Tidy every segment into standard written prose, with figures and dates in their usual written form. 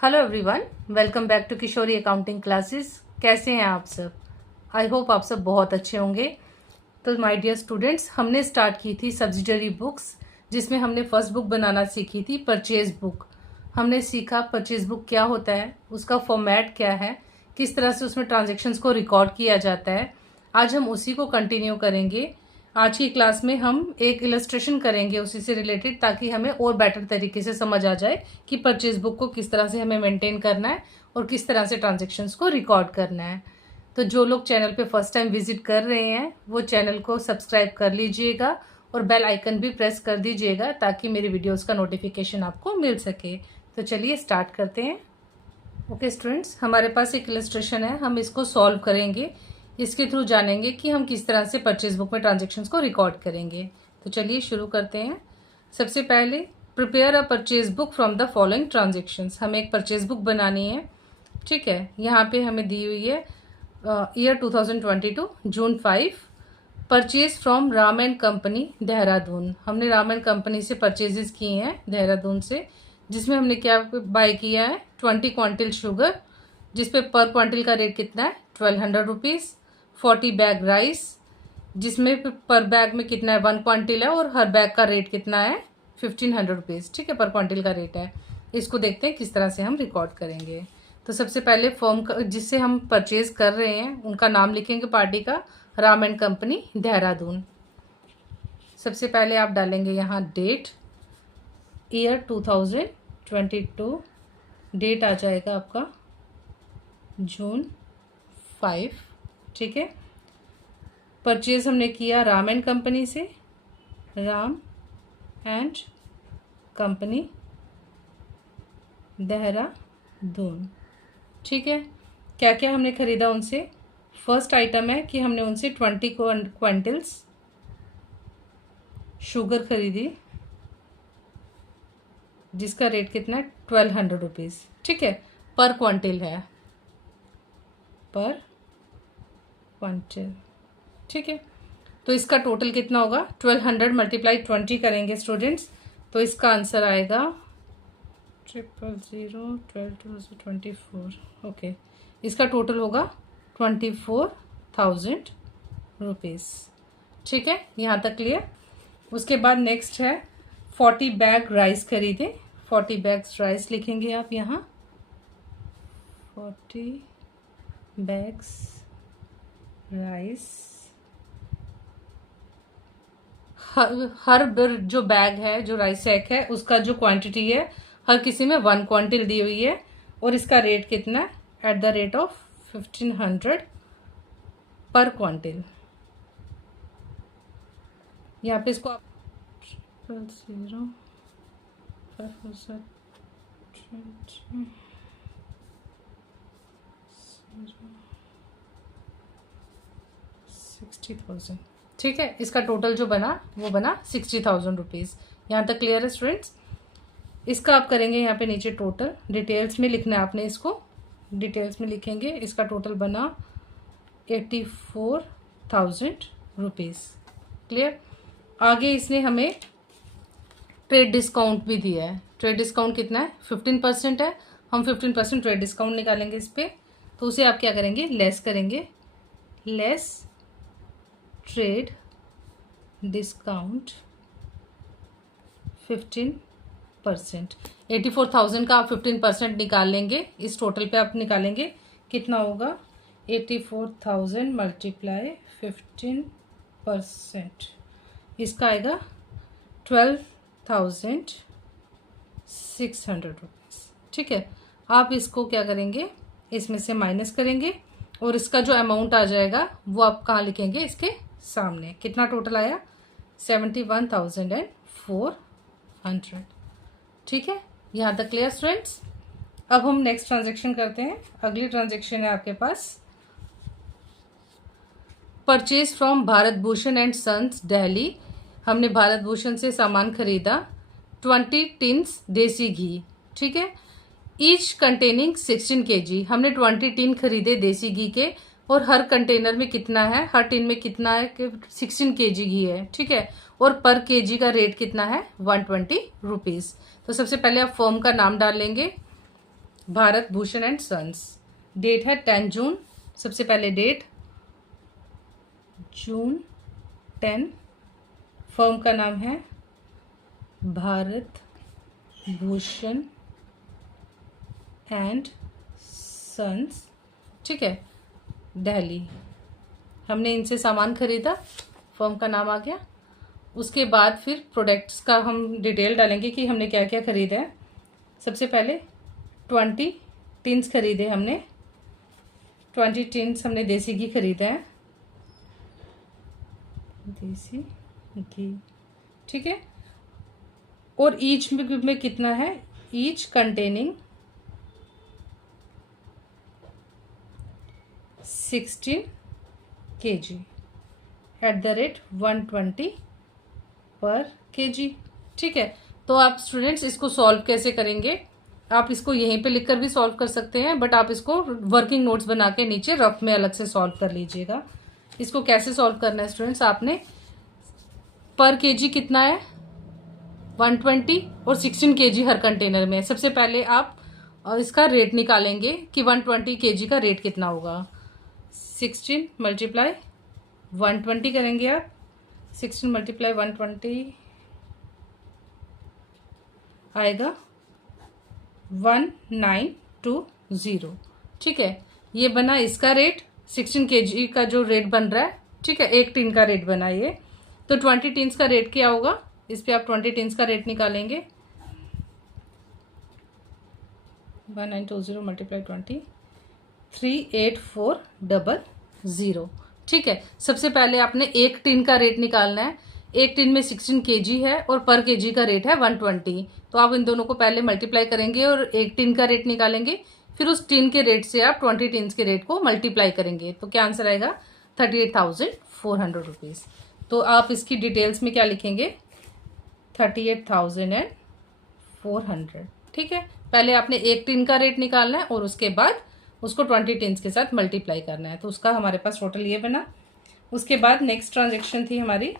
Hello everyone, welcome back to Kishori accounting classes. कैसे हैं आप सब? आई होप आप सब बहुत अच्छे होंगे। तो माय डियर स्टूडेंट्स, हमने स्टार्ट की थी सब्सिडरी बुक्स, जिसमें हमने फर्स्ट बुक बनाना सीखी थी परचेज बुक। हमने सीखा परचेज बुक क्या होता है, उसका फॉर्मेट क्या है, किस तरह से उसमें ट्रांजेक्शन्स को रिकॉर्ड किया जाता है। आज हम उसी को कंटिन्यू करेंगे। आज की क्लास में हम एक इलस्ट्रेशन करेंगे उसी से रिलेटेड, ताकि हमें और बेटर तरीके से समझ आ जाए कि परचेज बुक को किस तरह से हमें मेंटेन करना है और किस तरह से ट्रांजैक्शंस को रिकॉर्ड करना है। तो जो लोग चैनल पे फर्स्ट टाइम विजिट कर रहे हैं वो चैनल को सब्सक्राइब कर लीजिएगा और बेल आइकन भी प्रेस कर दीजिएगा, ताकि मेरे वीडियोज़ का नोटिफिकेशन आपको मिल सके। तो चलिए स्टार्ट करते हैं। ओके स्टूडेंट्स, हमारे पास एक इलस्ट्रेशन है, हम इसको सॉल्व करेंगे। इसके थ्रू जानेंगे कि हम किस तरह से परचेज बुक में ट्रांजैक्शंस को रिकॉर्ड करेंगे। तो चलिए शुरू करते हैं। सबसे पहले prepare a purchase book from the following transactions. हमें एक परचेज बुक बनानी है, ठीक है। यहाँ पे हमें दी हुई है year 2022 June 5, purchase from Ram and company Dehradun. हमने राम एंड कंपनी से परचेजेस किए हैं देहरादून से, जिसमें हमने क्या बाय किया है 20 क्वांटिल शुगर, जिसपे पर क्वांटिल का रेट कितना है 1200 रुपीज़। 40 बैग राइस, जिसमें पर बैग में कितना है 1 क्वांटिल है और हर बैग का रेट कितना है 1500 रुपीज़, ठीक है, पर क्वांटिल का रेट है। इसको देखते हैं किस तरह से हम रिकॉर्ड करेंगे। तो सबसे पहले फर्म जिससे हम परचेज कर रहे हैं उनका नाम लिखेंगे पार्टी का, राम एंड कंपनी देहरादून। सबसे पहले आप डालेंगे यहाँ डेट, ईयर 2022, डेट आ जाएगा आपका जून 5, ठीक है। परचेज हमने किया राम एंड कंपनी से, राम एंड कंपनी देहरादून, ठीक है। क्या क्या हमने खरीदा उनसे? फर्स्ट आइटम है कि हमने उनसे 20 क्विंटल्स शुगर खरीदी, जिसका रेट कितना है 1200 रुपीज़, ठीक है, पर क्वांटिल है, पर क्वांटिल, ठीक है। तो इसका टोटल कितना होगा 1200 मल्टीप्लाई 20 करेंगे स्टूडेंट्स, तो इसका आंसर आएगा 000 1224। ओके, इसका टोटल होगा 24,000 रुपीज़, ठीक है। यहाँ तक क्लियर। उसके बाद नेक्स्ट है 40 बैग राइस खरीदे। 40 बैग्स राइस लिखेंगे आप यहाँ, 40 बैग्स राइस। हर जो बैग है, जो राइस सैक है, उसका जो क्वांटिटी है हर किसी में 1 क्वांटिल दी हुई है और इसका रेट कितना है एट द रेट ऑफ 1500 पर क्वांटिल। यहाँ पे इसको आप 60,000, ठीक है। इसका टोटल जो बना वो बना 60,000 रुपीज़। यहाँ तक क्लियर है स्टूडेंट्स। इसका आप करेंगे यहाँ पे नीचे टोटल डिटेल्स में लिखना है आपने, इसको डिटेल्स में लिखेंगे। इसका टोटल बना 84,000 रुपीज़, क्लियर। आगे इसने हमें ट्रेड डिस्काउंट भी दिया है। ट्रेड डिस्काउंट कितना है 15% है। हम 15% ट्रेड डिस्काउंट निकालेंगे इस पर, तो उसे आप क्या करेंगे लेस करेंगे, लेस ट्रेड डिस्काउंट 15%। 84,000 का आप 15% निकाल लेंगे, इस टोटल पे आप निकालेंगे कितना होगा 84,000 मल्टीप्लाई 15%, इसका आएगा 12,600 रुपीज़, ठीक है। आप इसको क्या करेंगे इसमें से माइनस करेंगे और इसका जो अमाउंट आ जाएगा वो आप कहाँ लिखेंगे इसके सामने। कितना टोटल आया 71,400, ठीक है। यहाँ तक क्लियर स्टूडेंट्स। अब हम नेक्स्ट ट्रांजैक्शन करते हैं। अगली ट्रांजैक्शन है आपके पास purchase from Bharat Bhushan and sons Delhi. हमने भारत भूषण से सामान खरीदा 20 टिन्स देसी घी, ठीक है, ईच कंटेनिंग 16 kg। हमने 20 टिन खरीदे देसी घी के और हर कंटेनर में कितना है, हर टिन में कितना है कि 16 kg घी है, ठीक है, और पर केजी का रेट कितना है 120 रुपीज़। तो सबसे पहले आप फर्म का नाम डाल लेंगे, Bharat Bhushan and sons. Date है 10 जून। सबसे पहले डेट जून 10। फर्म का नाम है भारत भूषण एंड सन्स। ठीक है, दिल्ली। हमने इनसे सामान खरीदा, फर्म का नाम आ गया। उसके बाद फिर प्रोडक्ट्स का हम डिटेल डालेंगे कि हमने क्या क्या खरीदा है। सबसे पहले 20 टिन्स खरीदे हमने। 20 टिन्स हमने देसी घी खरीदा है, देसी घी। ठीक है, और ईच में कितना है, each containing 16 kg at the rate 120 पर kg। ठीक है, तो आप स्टूडेंट्स इसको सॉल्व कैसे करेंगे, आप इसको यहीं पे लिखकर भी सॉल्व कर सकते हैं, बट आप इसको वर्किंग नोट्स बना के नीचे रफ में अलग से सॉल्व कर लीजिएगा। इसको कैसे सॉल्व करना है स्टूडेंट्स, आपने पर केजी कितना है 120 और 16 kg हर कंटेनर में। सबसे पहले आप इसका रेट निकालेंगे कि 120 kg का रेट कितना होगा। 16 मल्टीप्लाई 120 करेंगे आप। 16 मल्टीप्लाई 120 आएगा 1920। ठीक है, ये बना इसका रेट। 16 kg का जो रेट बन रहा है, ठीक है, एक टिन का रेट बना ये। तो 20 टिन्स का रेट क्या होगा, इस पे आप 20 टिन्स का रेट निकालेंगे। 1920 मल्टीप्लाई 20 38400। ठीक है, सबसे पहले आपने एक टिन का रेट निकालना है। एक टिन में 16 kg है और पर केजी का रेट है 120। तो आप इन दोनों को पहले मल्टीप्लाई करेंगे और एक टिन का रेट निकालेंगे। फिर उस टिन के रेट से आप 20 टिन्स के रेट को मल्टीप्लाई करेंगे। तो क्या आंसर आएगा 38,400 रुपीज़। तो आप इसकी डिटेल्स में क्या लिखेंगे 38,400। ठीक है, पहले आपने एक टिन का रेट निकालना है और उसके बाद उसको 20 टिन्स के साथ मल्टीप्लाई करना है। तो उसका हमारे पास टोटल ये बना। उसके बाद नेक्स्ट ट्रांजेक्शन थी हमारी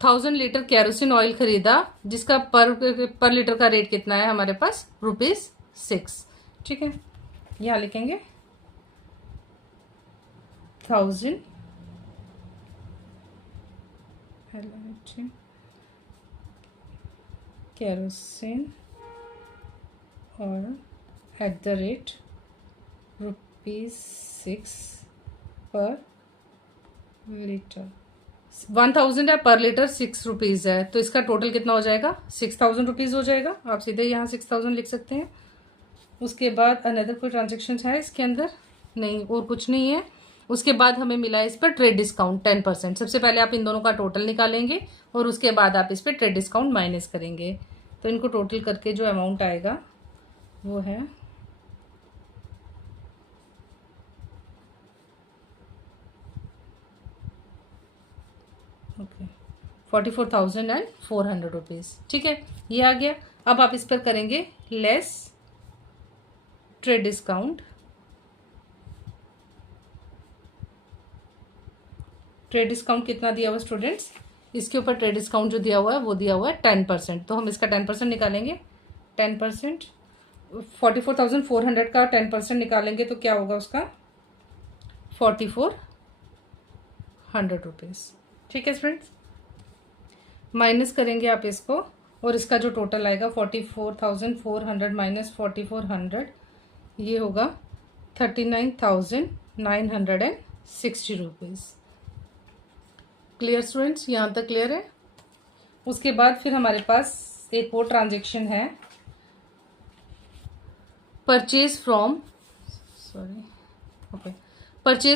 1000 लीटर केरोसिन ऑयल खरीदा, जिसका पर लीटर का रेट कितना है हमारे पास ₹6। ठीक है, यहाँ लिखेंगे 1000 kerosene oil at the rate ₹6 पर लीटर। 1000 है, पर लीटर 6 रुपीज़ है, तो इसका टोटल कितना हो जाएगा 6000 रुपीज़ हो जाएगा। आप सीधे यहाँ 6000 लिख सकते हैं। उसके बाद अनदर कोई ट्रांजेक्शन है इसके अंदर नहीं, और कुछ नहीं है। उसके बाद हमें मिला इस पर ट्रेड डिस्काउंट 10%। सबसे पहले आप इन दोनों का टोटल निकालेंगे और उसके बाद आप इस पर ट्रेड डिस्काउंट माइनस करेंगे। तो इनको टोटल करके जो अमाउंट आएगा वो है 44,400 रुपीज़। ठीक है, ये आ गया। अब आप इस पर करेंगे less trade discount. Trade discount कितना दिया हुआ स्टूडेंट्स, इसके ऊपर ट्रेड डिस्काउंट जो दिया हुआ है वो दिया हुआ है 10%। तो हम इसका 10% निकालेंगे। 10% 44,400 का 10% निकालेंगे तो क्या होगा उसका 4400 रुपीज़। ठीक है फ्रेंड्स, माइनस करेंगे आप इसको और इसका जो टोटल आएगा 44,400 माइनस 4400, ये होगा 39,960 रुपीज़। क्लियर स्टूडेंट्स, यहाँ तक क्लियर है। उसके बाद फिर हमारे पास एक और ट्रांजेक्शन है, purchase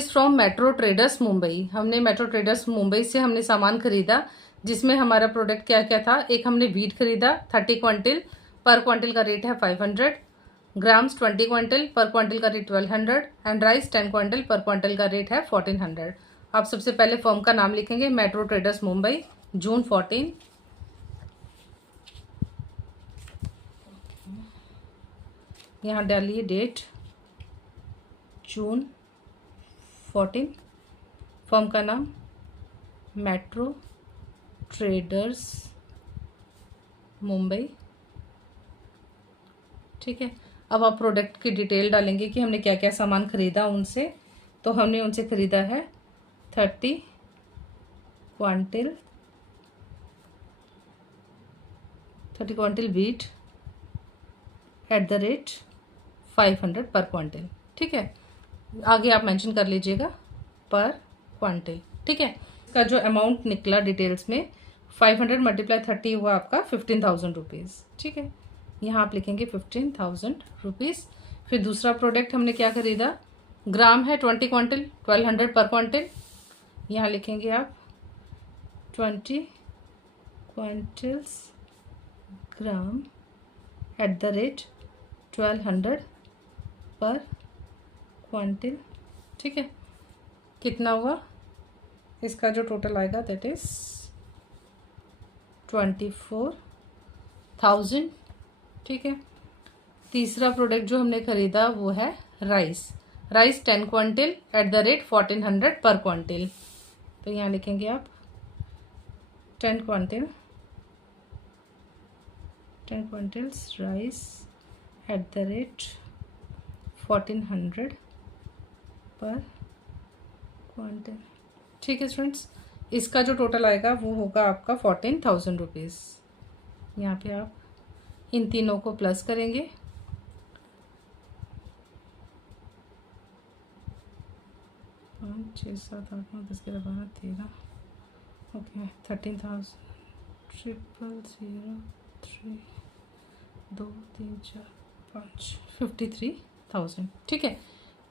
from metro traders Mumbai. हमने मेट्रो ट्रेडर्स मुंबई से हमने सामान खरीदा, जिसमें हमारा प्रोडक्ट क्या क्या था। एक हमने व्हीट खरीदा 30 क्विंटल, पर क्विंटल का रेट है 500 ग्राम्स। 20 क्विंटल, पर क्विंटल का रेट 1200। एंड राइस 10 क्विंटल, पर क्विंटल का रेट है 1400। आप सबसे पहले फर्म का नाम लिखेंगे मेट्रो ट्रेडर्स मुंबई, जून 14। यहाँ डालिए डेट जून 14। फर्म का नाम मेट्रो ट्रेडर्स मुंबई। ठीक है। अब आप प्रोडक्ट की डिटेल डालेंगे कि हमने क्या क्या सामान खरीदा उनसे। तो हमने उनसे खरीदा है 30 क्वांटिल वीट एट द रेट 500 पर क्वांटिल। ठीक है, आगे आप मेंशन कर लीजिएगा पर क्वांटिल। ठीक है, इसका जो अमाउंट निकला डिटेल्स में 500 मल्टीप्लाई 30 हुआ आपका 15,000 रुपीज़। ठीक है, यहाँ आप लिखेंगे 15,000 रुपीज़। फिर दूसरा प्रोडक्ट हमने क्या खरीदा, ग्राम है 20 क्वांटिल 1200 पर क्वांटिल। यहाँ लिखेंगे आप 20 क्वांटल्स ग्राम एट द रेट 1200 पर क्वांटिल। ठीक है, कितना हुआ, इसका जो टोटल आएगा दैट इज 24,000। ठीक है, तीसरा प्रोडक्ट जो हमने खरीदा वो है राइस 10 क्वांटिल एट द रेट 1400 पर क्वांटिल। तो यहाँ लिखेंगे आप 10 क्वांटिल्स राइस एट द रेट 1400 पर क्वांटिल। ठीक है स्टूडेंट्स, इसका जो टोटल आएगा वो होगा आपका 14,000 रुपीज़। यहाँ पे आप इन तीनों को प्लस करेंगे। पाँच 6 7 8 9 10 11 12 13 ओके 13,000 000 3 2 3 4 5 53,000। ठीक है,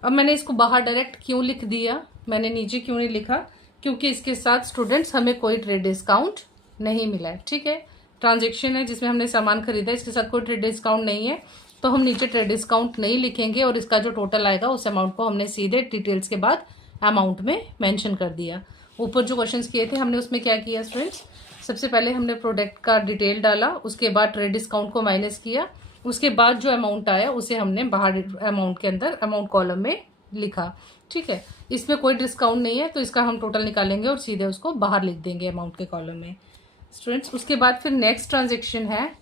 अब मैंने इसको बाहर डायरेक्ट क्यों लिख दिया, मैंने नीचे क्यों नहीं लिखा, क्योंकि इसके साथ स्टूडेंट्स हमें कोई ट्रेड डिस्काउंट नहीं मिला है। ठीक है, ट्रांजैक्शन है जिसमें हमने सामान खरीदा, इसके साथ कोई ट्रेड डिस्काउंट नहीं है, तो हम नीचे ट्रेड डिस्काउंट नहीं लिखेंगे और इसका जो टोटल आएगा उस अमाउंट को हमने सीधे डिटेल्स के बाद अमाउंट में मेंशन कर दिया। ऊपर जो क्वेश्चंस किए थे हमने उसमें क्या किया स्टूडेंट्स, सबसे पहले हमने प्रोडक्ट का डिटेल डाला, उसके बाद ट्रेड डिस्काउंट को माइनस किया, उसके बाद जो अमाउंट आया उसे हमने बाहर अमाउंट के अंदर अमाउंट कॉलम में लिखा। ठीक है, इसमें कोई डिस्काउंट नहीं है तो इसका हम टोटल निकालेंगे और सीधे उसको बाहर लिख देंगे अमाउंट के कॉलम में स्टूडेंट्स। उसके बाद फिर नेक्स्ट ट्रांजेक्शन है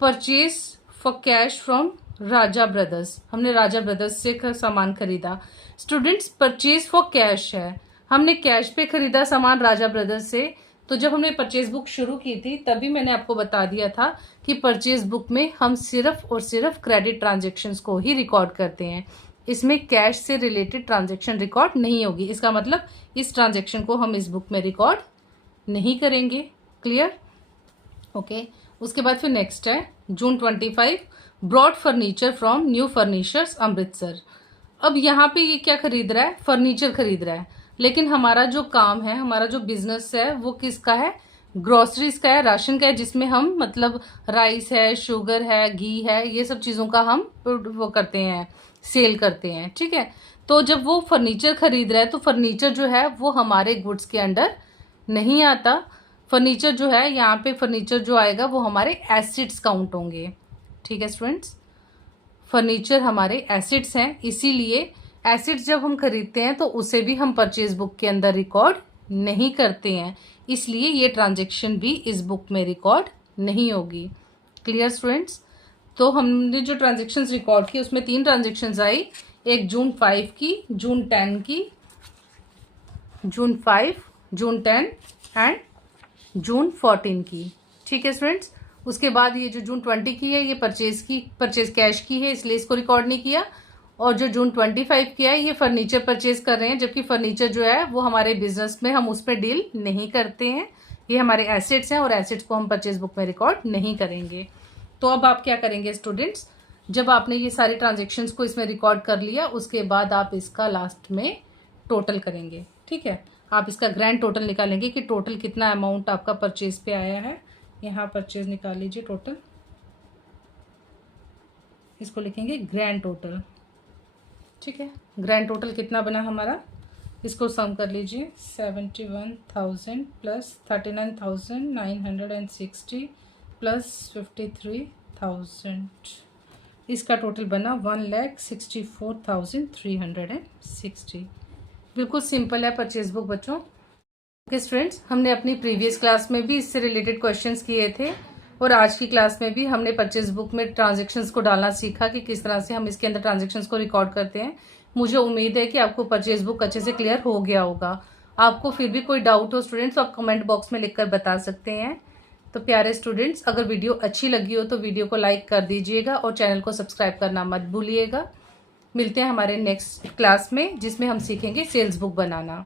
purchase for cash from Raja brothers. हमने राजा ब्रदर्स से सामान खरीदा स्टूडेंट्स, परचेज फॉर कैश है, हमने कैश पे खरीदा सामान राजा ब्रदर्स से। तो जब हमने परचेज बुक शुरू की थी तभी मैंने आपको बता दिया था कि परचेज बुक में हम सिर्फ और सिर्फ क्रेडिट ट्रांजेक्शन्स को ही रिकॉर्ड करते हैं, इसमें कैश से रिलेटेड ट्रांजेक्शन रिकॉर्ड नहीं होगी। इसका मतलब इस ट्रांजेक्शन को हम इस बुक में रिकॉर्ड नहीं करेंगे। क्लियर? ओके, उसके बाद फिर नेक्स्ट है June 25 brought furniture from new furnitures Amritsar. अब यहाँ पे ये क्या खरीद रहा है, फर्नीचर खरीद रहा है, लेकिन हमारा जो काम है, हमारा जो बिजनेस है वो किसका है, ग्रोसरीज का है, राशन का है, जिसमें हम मतलब राइस है, शुगर है, घी है, ये सब चीज़ों का हम वो करते हैं, सेल करते हैं। ठीक है, तो जब वो फर्नीचर खरीद रहा है तो फर्नीचर जो है वो हमारे गुड्स के अंडर नहीं आता। फर्नीचर जो है यहाँ पे फर्नीचर जो आएगा वो हमारे एसेट्स काउंट होंगे। ठीक है स्टूडेंट्स, फर्नीचर हमारे एसेट्स हैं, इसीलिए एसेट्स जब हम खरीदते हैं तो उसे भी हम परचेज बुक के अंदर रिकॉर्ड नहीं करते हैं, इसलिए ये ट्रांजैक्शन भी इस बुक में रिकॉर्ड नहीं होगी। Clear students? तो हमने जो ट्रांजैक्शंस रिकॉर्ड की उसमें 3 ट्रांजैक्शंस आई, एक जून 5 की, जून 10 की, जून 5, जून 10 एंड जून 14 की। ठीक है स्टूडेंट्स, उसके बाद ये जो जून 20 की है ये परचेज कैश की है, इसलिए इसको रिकॉर्ड नहीं किया। और जो जून 25 की है ये फर्नीचर परचेज कर रहे हैं, जबकि फर्नीचर जो है वो हमारे बिजनेस में हम उस पर डील नहीं करते हैं, ये हमारे एसेट्स हैं और एसेट्स को हम परचेज बुक में रिकॉर्ड नहीं करेंगे। तो अब आप क्या करेंगे स्टूडेंट्स, जब आपने ये सारी ट्रांजेक्शन्स को इसमें रिकॉर्ड कर लिया उसके बाद आप इसका लास्ट में टोटल करेंगे। ठीक है, आप इसका ग्रैंड टोटल निकालेंगे कि टोटल कितना अमाउंट आपका परचेज पे आया है। यहाँ परचेज निकाल लीजिए टोटल, इसको लिखेंगे ग्रैंड टोटल। ठीक है, ग्रैंड टोटल कितना बना हमारा, इसको सम कर लीजिए 71,000 प्लस 39,960 प्लस 53,000, इसका टोटल बना 1,64,360। बिल्कुल सिंपल है परचेज बुक बच्चों। ओके स्टूडेंट्स, हमने अपनी प्रीवियस क्लास में भी इससे रिलेटेड क्वेश्चंस किए थे, और आज की क्लास में भी हमने परचेज बुक में ट्रांजैक्शंस को डालना सीखा कि किस तरह से हम इसके अंदर ट्रांजैक्शंस को रिकॉर्ड करते हैं। मुझे उम्मीद है कि आपको परचेज बुक अच्छे से क्लियर हो गया होगा। आपको फिर भी कोई डाउट हो स्टूडेंट्स तो आप कमेंट बॉक्स में लिखकर बता सकते हैं। तो प्यारे स्टूडेंट्स, अगर वीडियो अच्छी लगी हो तो वीडियो को लाइक कर दीजिएगा और चैनल को सब्सक्राइब करना मत भूलिएगा। मिलते हैं हमारे नेक्स्ट क्लास में जिसमें हम सीखेंगे सेल्स बुक बनाना।